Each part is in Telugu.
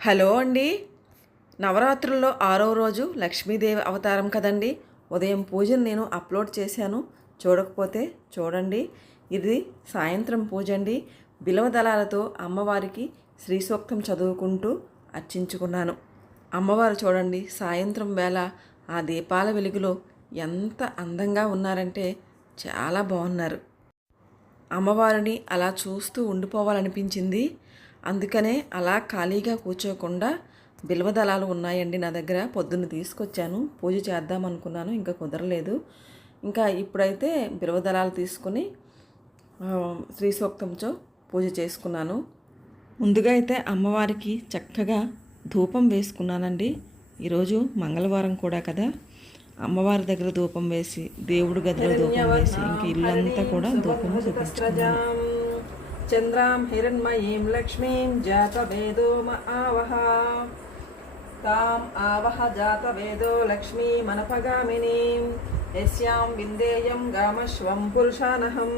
హలో అండి. నవరాత్రుల్లో 6వ రోజు లక్ష్మీదేవి అవతారం కదండి. ఉదయం పూజను నేను అప్లోడ్ చేశాను. చూడకపోతే చూడండి. ఇది సాయంత్రం పూజ అండి. బిల్వ దళాలతో అమ్మవారికి శ్రీ సూక్తం చదువుకుంటూ అర్చించుకున్నాను. అమ్మవారు చూడండి, సాయంత్రం వేళ ఆ దీపాల వెలుగులో ఎంత అందంగా ఉన్నారంటే చాలా బాగున్నారు. అమ్మవారిని అలా చూస్తూ ఉండిపోవాలనిపించింది. అందుకనే అలా ఖాళీగా కూర్చోకుండా బిల్వదళాలు ఉన్నాయండి నా దగ్గర. పొద్దున్న తీసుకొచ్చాను, పూజ చేద్దాం అనుకున్నాను, ఇంకా కుదరలేదు. ఇంకా ఇప్పుడైతే బిల్వదళాలు తీసుకుని శ్రీ సూక్తంతో పూజ చేసుకున్నాను. ముందుగా అయితే అమ్మవారికి చక్కగా ధూపం వేసుకున్నానండి. ఈరోజు మంగళవారం కూడా కదా, అమ్మవారి దగ్గర ధూపం వేసి, దేవుడి గదిలో ధూపం వేసి, ఇంక ఇల్లంతా కూడా ధూపం చూపించుకున్నాను. చంద్రాం హిరణ్మయీం లక్ష్మీం జాతవేదో ఆవహ తాం ఆవహ జాతవేదో లక్ష్మీమనపగామినీం యస్యాం విందేయం గామశ్వం పురుషానహం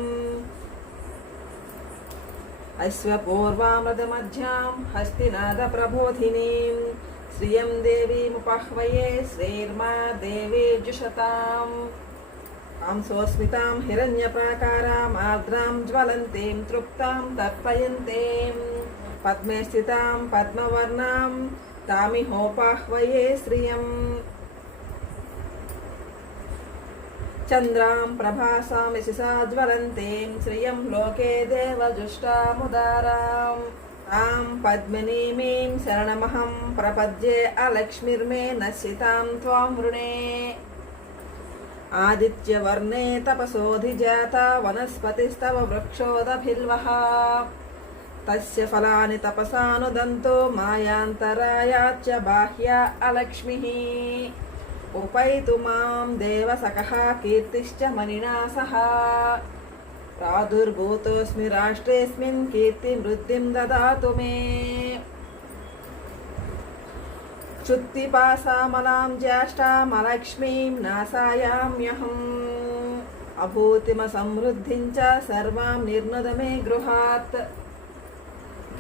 అశ్వపూర్వామృతమధ్యాం హస్తినాద ప్రబోధినీం శ్రియం దేవీముపహ్వయే శ్రీర్మా దేవీర్జుషతాం హంసోస్మితాం హిరణ్యప్రాకారాం ఆర్ద్రాం జ్వలంతీం తృప్తాం తర్పయంతీం పద్మే స్థితాం పద్మవర్ణాం తామిహోపాహ్వయే శ్రియం చంద్రాం ప్రభాసాం యశసా జ్వలంతీం శ్రియం లోకే దేవజుష్టాముదారాం తాం పద్మినీమీం శరణమహం ప్రపద్యే అలక్ష్మిర్మే నశ్యితాం త్వాం వృణే ఆదిత్యవర్ణే తపసోధిజాత వనస్పతిస్తవ వృక్షోదభిల్వః తస్య ఫలాని తపసానుదంతో మాయాంతరాయాచ్చ బాహ్య అలక్ష్మిః ఉపైతు మాం దేవసఖః కీర్తిశ్చ మణినా సహ ప్రాదుర్భూతోస్మి రాష్ట్రేస్మిన్ కీర్తివృద్ధిం దదాతు మే క్షుత్తిపాసామలాం జ్యేష్ఠామలక్ష్మీం నాసాయామ్యహం అభూతిమసమృద్ధిం చ సర్వాం నిర్నుదమే గృహాత్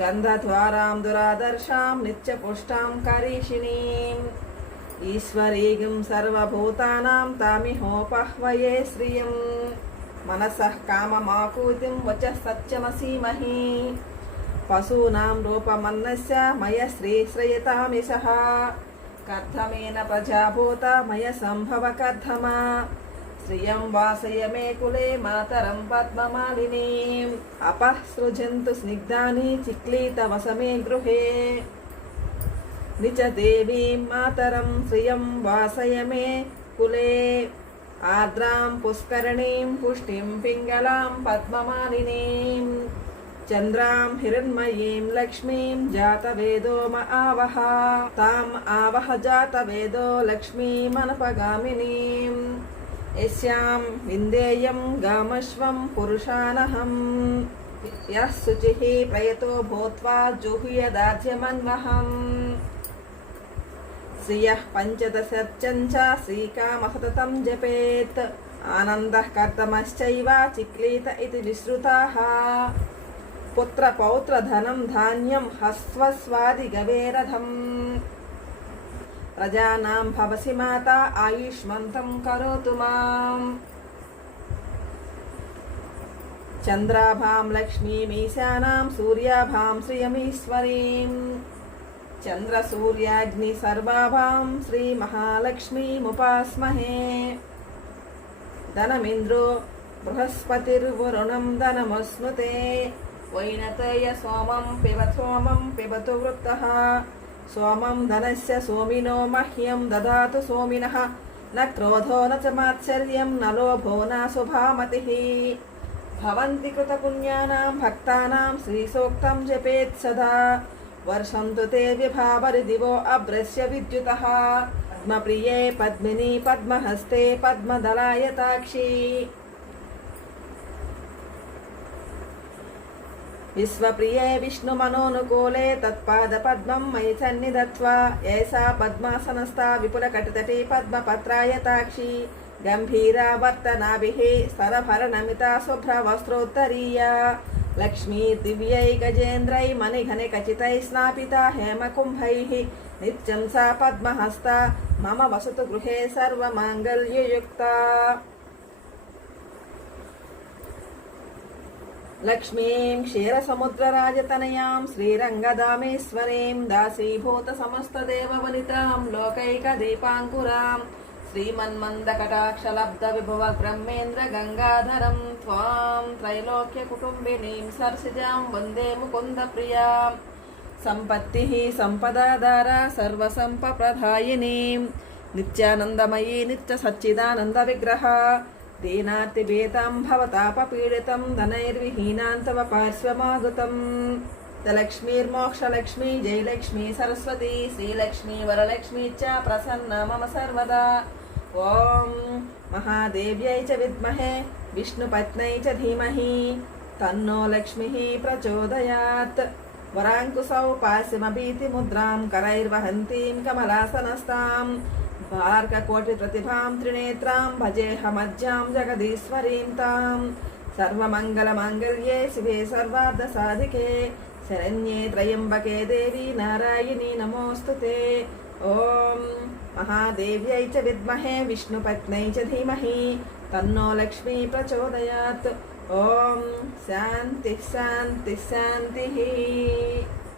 గంధద్వారాం దురాదర్శాం నిత్యపుష్టాం కరీషిణీం ఈశ్వరీగిం సర్వభూతానాం తామిహోపహ్వయే శ్రియం మనసః కామమాకూతిం వచః సత్యమసీమహి పశూనాం రూపమన్నస్య మయ శ్రీశ్రయతామిషః కర్ధమేన ప్రజాభూత మయ సంభవ కర్ధమా శ్రియం వాసయ మే కులే మాతరం పద్మమాలినీం అపఃసృజంతు స్నిగ్ధాని చిక్లీతవసమే గృహే నిచ దేవీం మాతరం శ్రియం వాసయ మే కులే ఆర్ద్రాం పుష్కరణీం పుష్టిం పింగళాం పద్మమాలినీం చంద్రాం హిరణ్మయీం లక్ష్మీం జాతవేదో ఆవహ తాం ఆవహ జాతవేదో లక్ష్మీమనపగామినీం యస్యాం విందేయం గామశ్వం పురుషానహం యః శుచిః ప్రయతో భూత్వా జుహ్యదాజ్యమన్వహం శ్రియః పంచదశర్చం చ శ్రీకామసతతం జపేత్ ఆనందః కర్తమశ్చైవ చిక్లీత ఇతి విశ్రుతాః పుత్ర పౌత్ర ధనం ధాన్యం హస్వస్వాది గవేరథం ప్రజానాం భవసి మాత ఆయుష్మంతం కరోతు మాం చంద్రాభాం లక్ష్మీమీశానాం సూర్యాభాం శ్రియమీశ్వరీం చంద్రసూర్యాగ్ని సర్వాభాం శ్రీ మహాలక్ష్మీముపాస్మహే ధనమింద్రో బృహస్పతిర్వరుణం ధనమస్నుతే వైనతయ సోమం పిబతు వృత్తః సోమం ధనస్య సోమినో మహ్యం దదాతు సోమినః న క్రోధో న చ మాత్సర్యం న లోభో న శుభామతిః భవంతి కృతపుణ్యానాం భక్తానాం శ్రీసూక్తం జపేత్ సదా వర్షంతు తే విభావరి దివో అభ్రస్య విద్యుతః పద్మప్రియే పద్మిని పద్మహస్తే పద్మదళాయతాక్షి విశ్వప్రియే విష్ణుమనోనుకూలే తత్పాదపద్మం మయి సన్నిధత్వా ఏసా పద్మాసనస్థా విపులకటితటీ పద్మపత్రాయతాక్షి గంభీరా వర్తనాభిః స్తరభరణమితా శుభ్రవస్త్రోత్తరీయా लक्ष्मीर्दिव्यैकजेन्द्रै मणिघनिखचितैः स्नापिता हेमकुम्भैः नित्यं सा पद्महस्ता मम वसतु गृहे सर्वमाङ्गल्ययुक्ता लक्ष्मीं क्षीरसमुद्रराजतनयां श्रीरङ्गदामेश्वरीं दासीभूतसमस्तदेववनितां लोकैकदीपाङ्कुरां श्रीमन्मन्दकटाक्षलब्धविभवब्रह्मेन्द्रगङ्गाधरं त्वां त्रैलोक्यकुटुम्बिनीं सरसिजां वन्दे मुकुन्दप्रियां सम्पत्तिः सम्पदाधारा सर्वसम्पप्रदायिनीं नित्यानन्दमयी नित्यसच्चिदानन्दविग्रहा दीनार्तिभीतां भवतापपीडितं धनैर्विहीनां तव पार्श्वमागतं लक्ष्मीर्मोक्षलक्ष्मी जयलक्ष्मी सरस्वती श्रीलक्ष्मी वरलक्ष्मी च प्रसन्ना मम सर्वदा ॐ महादेव्यै च विद्महे विष्णुपत्न्यै च धीमहि तन्नो लक्ष्मीः प्रचोदयात् वराङ्कुशौ पास्यमभीतिमुद्रां करैर्वहन्तीं कमलासनस्ताम् भार्गकोटिप्रतिभां त्रिनेत्रां भजेऽहमज्जां जगदीश्वरीं तां सर्वमङ्गलमाङ्गल्ये शिवे सर्वार्धसाधिके शरण्ये त्र्यम्बके देवी नारायणी नमोऽस्तु ते ॐ महादेव्यै च विद्महे विष्णुपत्न्यै च धीमहि तन्नो लक्ष्मी प्रचोदयात् ॐ शान्तिः शान्तिः शान्तिः